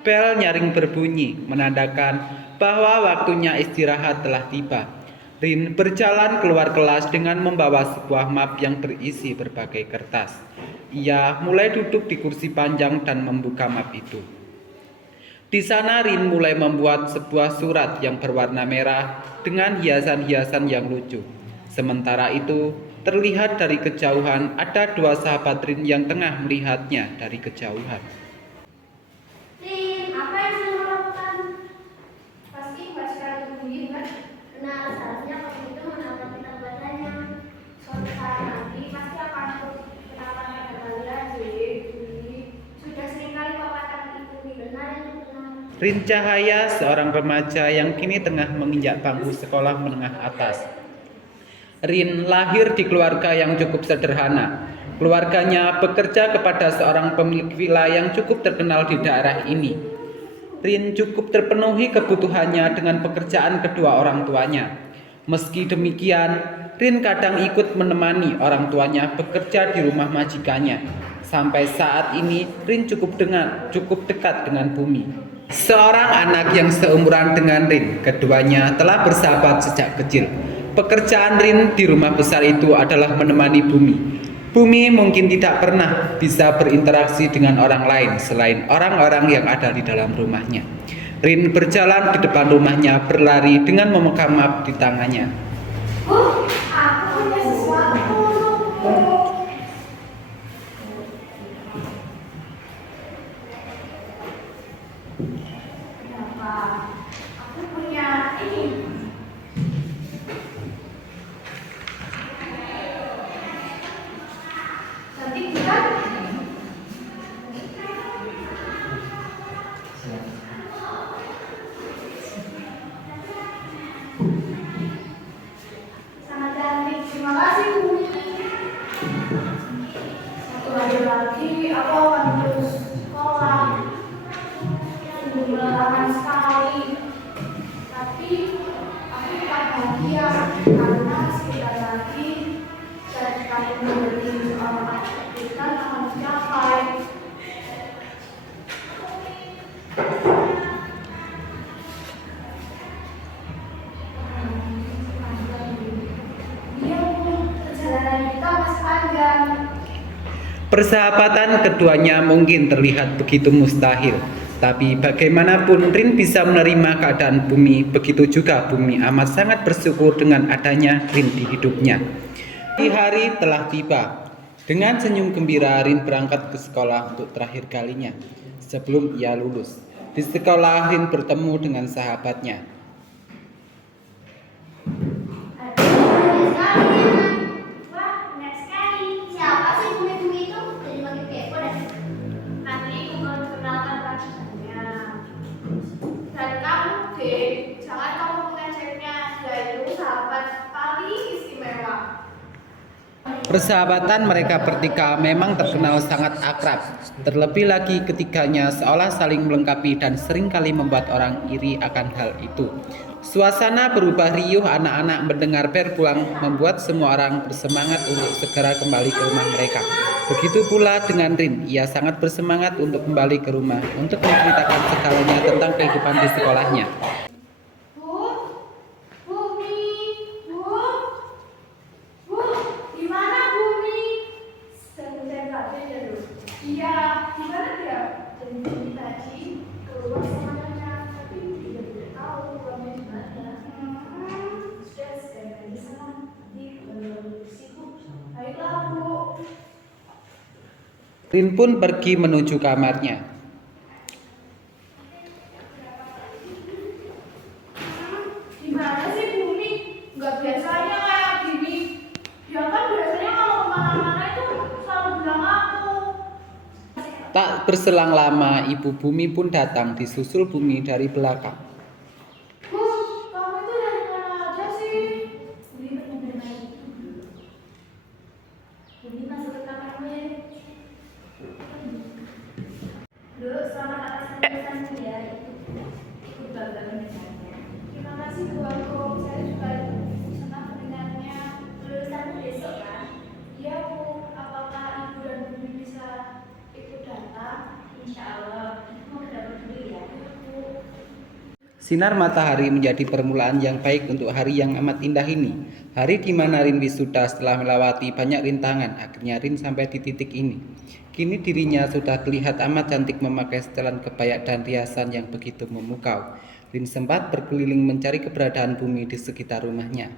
Bel nyaring berbunyi, menandakan bahwa waktunya istirahat telah tiba. Rin berjalan keluar kelas dengan membawa sebuah map yang berisi berbagai kertas. Ia mulai duduk di kursi panjang dan membuka map itu. Di sana Rin mulai membuat sebuah surat yang berwarna merah dengan hiasan-hiasan yang lucu. Sementara itu, terlihat dari kejauhan ada dua sahabat Rin yang tengah melihatnya dari kejauhan. Rin, apa yang sedang kamu lakukan? Pasti membaca buku ini, kan? Benar, seharusnya kamu itu menambah kita bacanya. Suatu saat nanti pasti akan kenapa ada kalian, jadi sudah sering kali kau katakan itu benar itu benar. Rin Cahaya, seorang remaja yang kini tengah menginjak bangku sekolah menengah atas. Rin lahir di keluarga yang cukup sederhana. Keluarganya bekerja kepada seorang pemilik villa yang cukup terkenal di daerah ini. Rin cukup terpenuhi kebutuhannya dengan pekerjaan kedua orang tuanya. Meski demikian, Rin kadang ikut menemani orang tuanya bekerja di rumah majikannya. Sampai saat ini, Rin cukup dekat dengan Bumi. Seorang anak yang seumuran dengan Rin, keduanya telah bersahabat sejak kecil. Pekerjaan Rin di rumah besar itu adalah menemani Bumi. Bumi mungkin tidak pernah bisa berinteraksi dengan orang lain selain orang-orang yang ada di dalam rumahnya. Rin berjalan di depan rumahnya berlari dengan memegang map di tangannya. Aku punya sesuatu untukmu. Kenapa? Aku punya ini. Cantik bukan? Sangat cantik. Terima kasih, Bumi. Satu hari lagi aku akan terus sekolah. Sungguh melelahkan sekali. Tapi aku tetap bahagia karena sebentar lagi cita-citaku menjadi seorang arsitek akan tercapai. Iya, Bu. Perjalanan kita masih panjang. Persahabatan keduanya mungkin terlihat begitu mustahil. Tapi bagaimanapun Rin bisa menerima keadaan Bumi, begitu juga Bumi amat sangat bersyukur dengan adanya Rin di hidupnya. Hari telah tiba. Dengan senyum gembira Rin berangkat ke sekolah untuk terakhir kalinya sebelum ia lulus. Di sekolah Rin bertemu dengan sahabatnya. Wah, menarik sekali. Siapa sih bumi-bumi itu? Jadi makin kepo deh. Nanti aku mau kenalkan raksasanya. Dan kamu, deh, jangan kamu mengejeknya. Dia itu sahabat paling istimewa. Persahabatan mereka bertiga memang terkenal sangat akrab. Terlebih lagi ketiganya seolah saling melengkapi dan seringkali membuat orang iri akan hal itu. Suasana berubah riuh, anak-anak mendengar Ber pulang membuat semua orang bersemangat untuk segera kembali ke rumah mereka. Begitu pula dengan Rin, ia sangat bersemangat untuk kembali ke rumah untuk menceritakan segalanya tentang kehidupan di sekolahnya. Bu, Bumi, Bu, di mana Bumi? Sedang mencari kakeknya loh. Iya, di mana dia? Dan Bumi tadi keluar sama nyonya, tapi tidak tahu pulangnya di mana. Sudah sedang di sana, nanti sibuk. Baiklah, Bu. Rin pun pergi menuju kamarnya. Gimana sih Bumi? Nggak biasanya kayak gini. Dia kan biasanya kalau kemana-mana itu selalu bilang aku. Tak berselang lama, Ibu Bumi pun datang disusul Bumi dari belakang. Bu, kamu itu dari mana aja sih? Bumi benar-benar itu. Bumi masuk ke kamarmu ya. Dulu selamat atas penjelasanmu ya. Ikut bangga mendengarnya. Terima kasih Bu Agung. Saya juga senang mendengarnya. Lulusanmu besok kan? Iya Bu. Apakah Ibu dan Bumi bisa ikut datang? Insya Allah. Mau dapat dulu ya. Sinar matahari menjadi permulaan yang baik untuk hari yang amat indah ini. Hari di mana Rin wisuda setelah melewati banyak rintangan, akhirnya Rin sampai di titik ini. Kini dirinya sudah terlihat amat cantik memakai setelan kebaya dan riasan yang begitu memukau. Rin sempat berkeliling mencari keberadaan Bumi di sekitar rumahnya.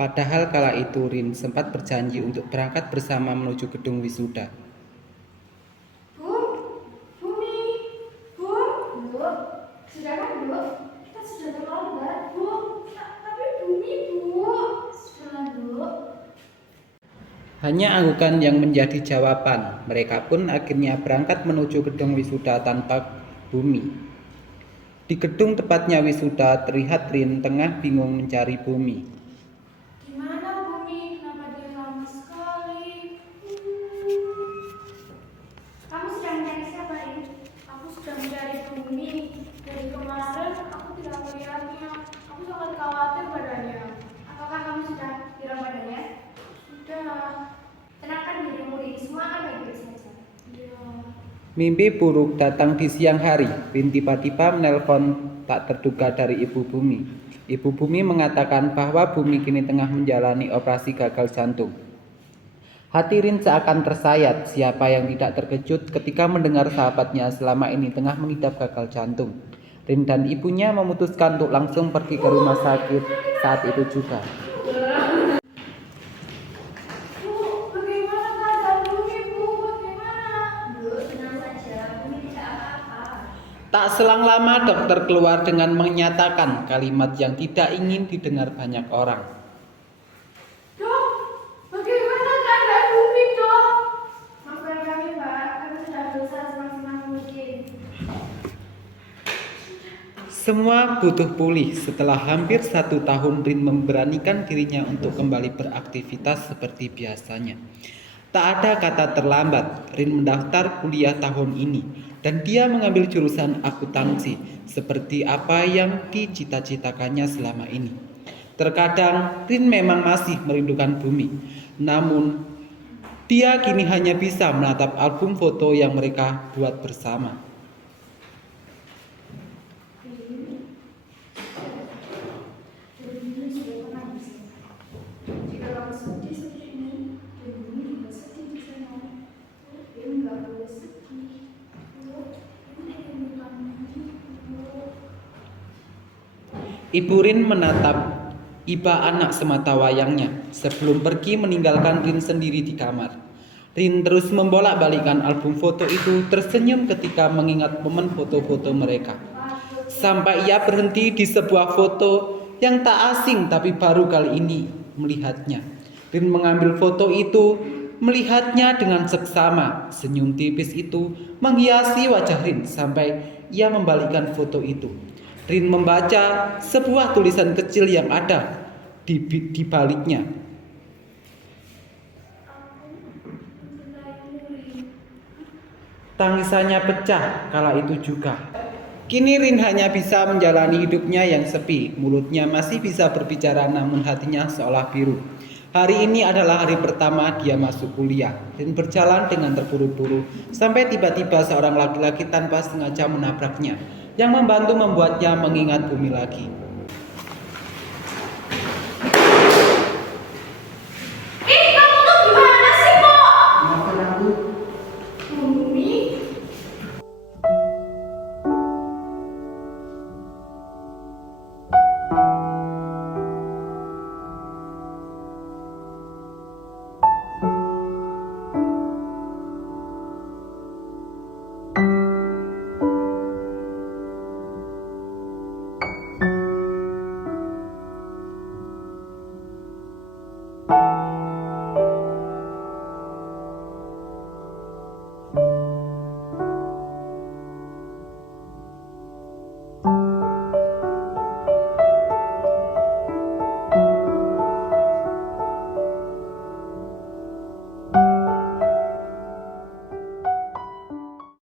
Padahal kala itu Rin sempat berjanji untuk berangkat bersama menuju gedung wisuda. Bumi, Bu, sudah kan Bu? Kita sudah terlambat, Bu. Tapi Bumi, Bu, sudah Bu. Hanya anggukan yang menjadi jawaban. Mereka pun akhirnya berangkat menuju gedung wisuda tanpa Bumi. Di gedung tepatnya wisuda terlihat Rin tengah bingung mencari Bumi. Gimana Bumi? Kenapa dia lama sekali? Kamu sedang mencari siapa ini? Aku sedang mencari Bumi. Dari kemarin aku tidak melihatnya. Aku sangat khawatir padanya. Apakah kamu sudah bilang padanya? Sudah. Tenangkan dirimu, ini semua akan baik-baik saja. Iya. Mimpi buruk datang di siang hari. Rin tiba-tiba menelpon tak terduga dari Ibu Bumi. Ibu Bumi mengatakan bahwa Bumi kini tengah menjalani operasi gagal jantung. Hati Rin seakan tersayat. Siapa yang tidak terkejut ketika mendengar sahabatnya selama ini tengah mengidap gagal jantung. Rin dan ibunya memutuskan untuk langsung pergi ke rumah sakit saat itu juga. Bagaimana keadaan Bumi, Bu? Bagaimana? Bu, tenang saja. Bumi tidak apa-apa. Tak selang lama dokter keluar dengan menyatakan kalimat yang tidak ingin didengar banyak orang. Dok, bagaimana keadaan Bumi, Dok? Maafkan kami, Mbak. Kami sudah berusaha semaksimal mungkin. Semua butuh pulih. Setelah hampir 1 tahun Rin memberanikan dirinya untuk kembali beraktivitas seperti biasanya. Tak ada kata terlambat. Rin mendaftar kuliah tahun ini dan dia mengambil jurusan akuntansi seperti apa yang dicita-citakannya selama ini. Terkadang Rin memang masih merindukan Bumi. Namun dia kini hanya bisa menatap album foto yang mereka buat bersama. Jika kamu sedih seperti ini, dan Bumi juga sedih di sana. Dia nggak boleh sedih. Bu, ini ingin kamu Bu. Ibu Rin menatap iba anak semata wayangnya sebelum pergi meninggalkan Rin sendiri di kamar. Rin terus membolak-balikkan album foto itu, tersenyum ketika mengingat momen foto-foto mereka. Sampai ia berhenti di sebuah foto yang tak asing tapi baru kali ini melihatnya. Rin mengambil foto itu, melihatnya dengan seksama. Senyum tipis itu menghiasi wajah Rin sampai ia membalikkan foto itu. Rin membaca sebuah tulisan kecil yang ada di baliknya. Tangisannya pecah kala itu juga. Kini Rin hanya bisa menjalani hidupnya yang sepi. Mulutnya masih bisa berbicara namun hatinya seolah biru. Hari ini adalah hari pertama dia masuk kuliah. Rin berjalan dengan terburu-buru sampai tiba-tiba seorang laki-laki tanpa sengaja menabraknya, yang membantu membuatnya mengingat Bumi lagi.